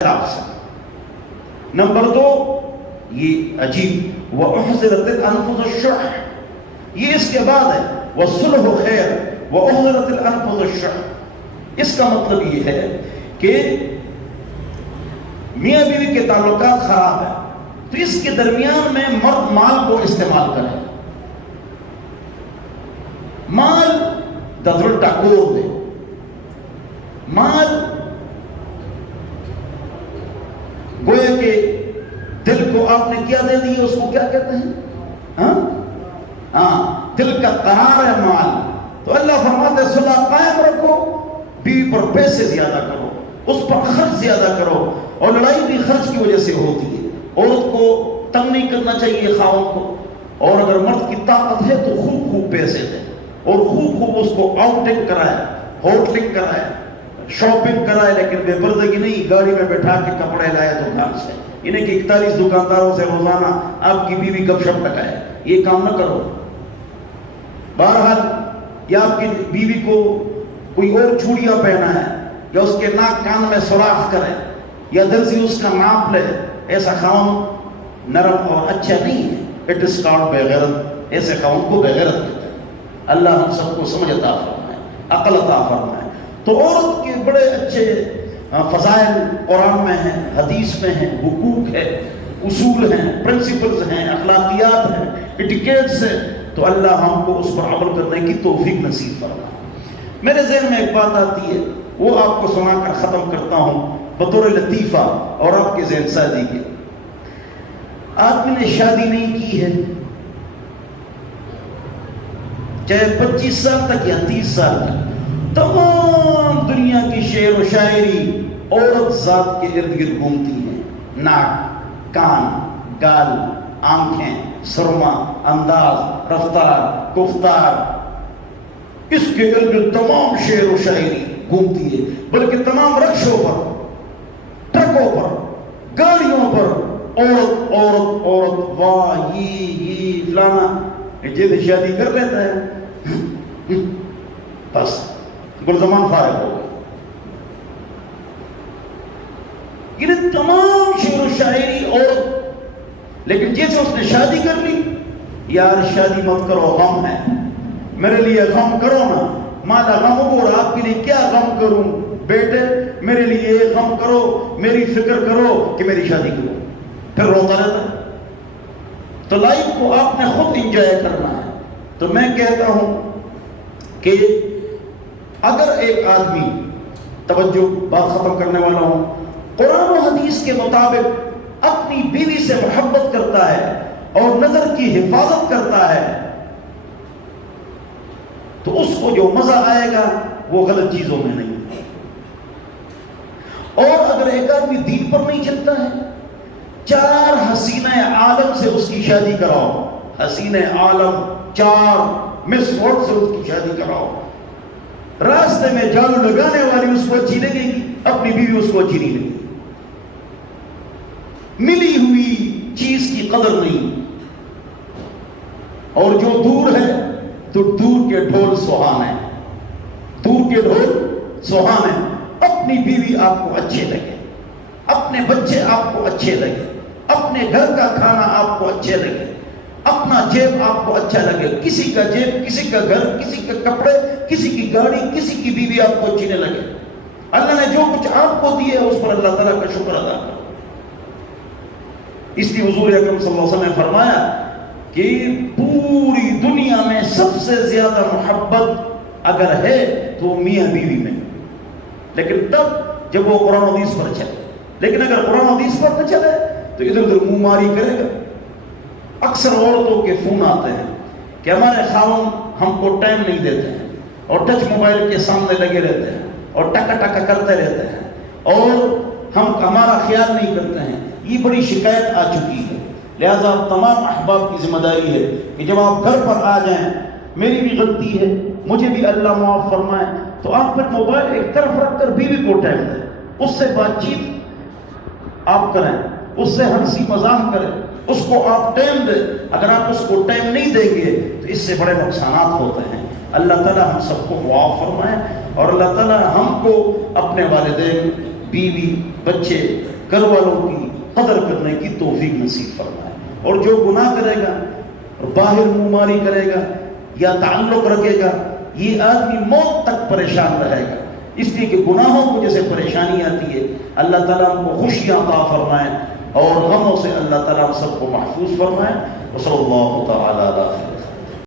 آپ سے۔ نمبر 2 یہ عجیب وَأُحْضِرَتِ الْأَنفُسُ الشُّحَّ، یہ اس کے بعد ہے وَالصُّلْحُ خَيْرٌ وَأُحْضِرَتِ الْأَنفُسُ الشُّحَّ۔ اس کا مطلب یہ ہے کہ میاں بیوی کے تعلقات خراب ہیں تو اس کے درمیان میں مرد مال کو استعمال کرے، مال ددر ٹکور دے، مال گویا کہ دل کو آپ نے کیا دے دی، اس کو کیا کہتے ہیں؟ دل کا قرار ہے مال۔ تو اللہ فرماتے ہیں صلح قائم رکھو، بیوی پر پیسے زیادہ کرو، اس پر خرچ زیادہ کرو، اور لڑائی بھی خرچ کی وجہ سے ہوتی ہے۔ عورت کو تنگ نہیں کرنا چاہیے خاوند کو، اور اگر مرد کی طاقت ہے تو خوب خوب پیسے دے اور خوب خوب اس کو آؤٹنگ کرائے، ہوٹلنگ کرائے، شاپنگ کرائے، لیکن بے پردگی نہیں، گاڑی میں بیٹھا کے کپڑے لائے دکان سے، انہیں کہ 41 دکانداروں سے روزانہ آپ کی بیوی گپ شپ لگائے، یہ کام نہ کرو۔ بہرحال یا آپ کی بیوی کو کوئی اور چوڑیاں پہنا ہے، یا اس کے ناک کان میں سوراخ کرے، یا دل سے اس کا ناپ لے، ایسا خاوند نرم اور اچھا نہیں ہے۔ اٹ از کالڈ بے غیرت، ایسے خاوند کو بے غیرت کہتے ہیں۔ اللہ ہم سب کو سمجھ عطا فرمائے، عقل عطا فرمائے۔ تو عورت کے بڑے اچھے فضائل قرآن میں ہیں، حدیث میں ہیں، حقوق ہے، اصول ہیں، پرنسپلز ہیں، اخلاقیات ہیں، ایٹیکیٹس ہیں، تو اللہ ہم کو اس پر عمل کرنے کی توفیق نصیب فرمائے۔ میرے ذہن میں ایک بات آتی ہے، وہ آپ کو سنا کر ختم کرتا ہوں بطور لطیفہ اور آپ کے ذہن سازی کے۔ آدمی نے شادی نہیں کی ہے، چاہے 25 سال تک یا 30 سال تک، تمام دنیا کی شعر و شاعری عورت ذات کے ارد گرد گھومتی ہے، ناک، کان، گال، آنکھیں، سرما، انداز، رفتار، گفتار، اس کے ارد گرد تمام شعر و شاعری گھومتی ہے، بلکہ تمام رکشوں پر، ٹرکوں پر، گاڑیوں پر عورت عورت عورت، واہ یہ فلانا جیسے شادی کر لیتا ہے، بس گلزمان فارغ ہو گئے۔ یہ تمام شعر و شاعری عورت، لیکن جیسے اس نے شادی کر لی، یار شادی مت کرو، غم ہے، میرے لیے غم کرو نا، مالا غم اور آپ کے لیے کیا غم کروں بیٹے، میرے لیے غم کرو، میری فکر کرو کہ میری شادی کرو، پھر روتا رہتا ہے۔ تو لائف کو آپ نے خود انجوائے کرنا ہے۔ تو میں کہتا ہوں کہ اگر ایک آدمی، توجہ بات ختم کرنے والا ہوں، قرآن و حدیث کے مطابق اپنی بیوی سے محبت کرتا ہے اور نظر کی حفاظت کرتا ہے، تو اس کو جو مزہ آئے گا وہ غلط چیزوں میں نہیں۔ اور اگر ایک آدمی دین پر نہیں چلتا ہے، 4 حسینہ عالم سے اس کی شادی کراؤ، حسینہ عالم 4 مس ورلڈ سے اس کی شادی کراؤ، راستے میں جھاڑو لگانے والی اس کو اچھی لگے گی، اپنی بیوی اس کو اچھی نہیں لگے گی۔ ملی ہوئی چیز کی قدر نہیں، اور جو دور ہے تو دور کے ڈھول سہانے، دور کے ڈھول سہانے۔ اپنی بیوی آپ کو اچھے لگے، اپنے بچے آپ کو اچھے لگے، اپنے گھر کا کھانا آپ کو اچھے لگے، اپنا جیب آپ کو اچھا لگے، کسی کا جیب، کسی کا گھر، کسی کے کپڑے، کسی کی گاڑی، کسی کی بیوی آپ کو اچھی نہ لگے۔ اللہ نے جو کچھ آپ کو دیے اس پر اللہ تعالیٰ کا شکر ادا کرو۔ اس لیے حضور اکرم صلی اللہ علیہ وسلم نے فرمایا کہ پوری دنیا میں سب سے زیادہ محبت اگر ہے تو میاں بیوی میں، لیکن تب جب وہ قرآن و حدیث پر چلے۔ لیکن اگر قرآن و حدیث پر نہ چلے تو ادھر ادھر منہ ماری کرے گا۔ اکثر عورتوں کے فون آتے ہیں کہ ہمارے خاوند ہم کو ٹائم نہیں دیتے ہیں، اور ٹچ موبائل کے سامنے لگے رہتے ہیں، اور ٹکا ٹکا کرتے رہتے ہیں، اور ہم ہمارا خیال نہیں کرتے ہیں۔ یہ بڑی شکایت آ چکی ہے۔ لہذا تمام احباب کی ذمہ داری ہے کہ جب آپ گھر پر آ جائیں، میری بھی غلطی ہے، مجھے بھی اللہ معاف فرمائے، تو آپ پھر موبائل ایک طرف رکھ کر بیوی کو ٹائم دیں، اس سے بات چیت آپ کریں، اس سے ہنسی مزاح کریں، اس کو آپ ٹائم دیں۔ اگر آپ اس کو ٹائم نہیں دیں گے تو اس سے بڑے نقصانات ہوتے ہیں۔ اللہ تعالیٰ ہم سب کو معاف فرمائے، اور اللہ تعالیٰ ہم کو اپنے والدین، بیوی بچے گھر والوں کی قدر کرنے کی توفیق نصیب فرمائے. اور جو گناہ کرے گا اور باہر منہ ماری کرے گا یا تعلق رکھے گا یہ آدمی موت تک پریشان رہے گا. اس لیے کہ گناہوں کو جیسے پریشانی آتی ہے اللہ تعالیٰ ہم کو خوشیاں عطا فرمائے اور غموں سے اللہ تعالیٰ ہم سب کو محفوظ فرمائے. وصلی اللہ تعالیٰ علیہ